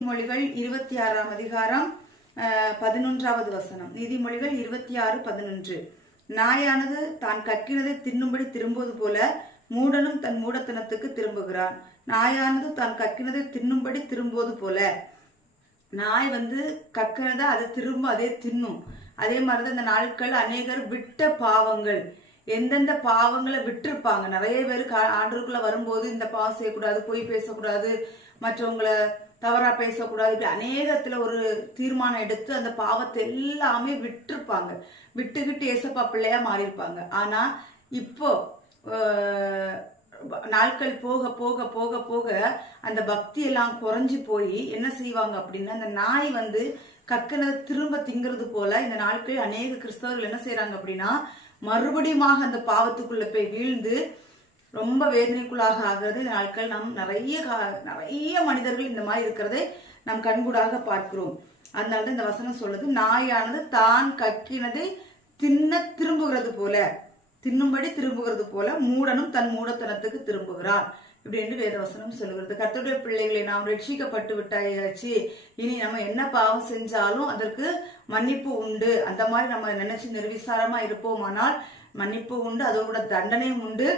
நீதிமொழிகள் 26ஆம் அதிகாரம் 11வது வசனம். நீதிமொழிகள் 26:11. நாயானது தான் கக்கினதை தின்னும்படி திரும்புவது போல மூடனும் தன் மூடத்தனத்துக்கு திரும்புகிறான். நாயானது தான் கக்கினதை தின்னும்படி திரும்புவது போல. நாய் கக்கினதை அது திரும்ப அதே தின்னும். அதே மாதிரிதான் இந்த நாட்கள் அநேகர் விட்ட பாவங்கள், எந்தெந்த பாவங்களை விட்டுருப்பாங்க. நிறைய பேருக்கு ஆண்டவருக்குள்ள வரும்போது இந்த பாவம் செய்யக்கூடாது, பொய் பேசக்கூடாது, மற்றவங்களை தவறா பேசக்கூடாது, இப்படி அநேகத்துல ஒரு தீர்மானம் எடுத்து அந்த பாவத்தை எல்லாமே விட்டுருப்பாங்க. விட்டுக்கிட்டு ஏசப்பா பிள்ளையா மாறியிருப்பாங்க. ஆனா இப்போ நாட்கள் போக போக போக போக அந்த பக்தி எல்லாம் குறைஞ்சு போய் என்ன செய்வாங்க அப்படின்னா, அந்த நாய் கக்கினதை திரும்ப திங்கிறது போல இந்த நாட்கள் அநேக கிறிஸ்தவர்கள் என்ன செய்யறாங்க அப்படின்னா, மறுபடியும் அந்த பாவத்துக்குள்ள போய் வீழ்ந்து ரொம்ப வேதனைக்குள்ளாக ஆகிறது. இந்த நாட்கள் நாம் நிறைய மனிதர்கள் இந்த மாதிரி இருக்கிறதை நாம் கண்கூடாக பார்க்கிறோம். அதனால இந்த வசனம் சொல்லுது, நாயானது தான் கக்கினதை திரும்புகிறது போல, தின்னும்படி திரும்புகிறது போல மூடனும் தன் மூடத்தனத்துக்கு திரும்புகிறான் இப்படி என்று வேதவசனம் சொல்லுகிறது. கர்த்தருடைய பிள்ளைகளை நாம் ரட்சிக்கப்பட்டு விட்டாச்சு, இனி நம்ம என்ன பாவம் செஞ்சாலும் அதற்கு மன்னிப்பு உண்டு. அந்த மாதிரி நம்ம நினைச்சு நிர்விசாரமா இருப்போமானால் மன்னிப்பு உண்டு, அதோட தண்டனையும் உண்டு.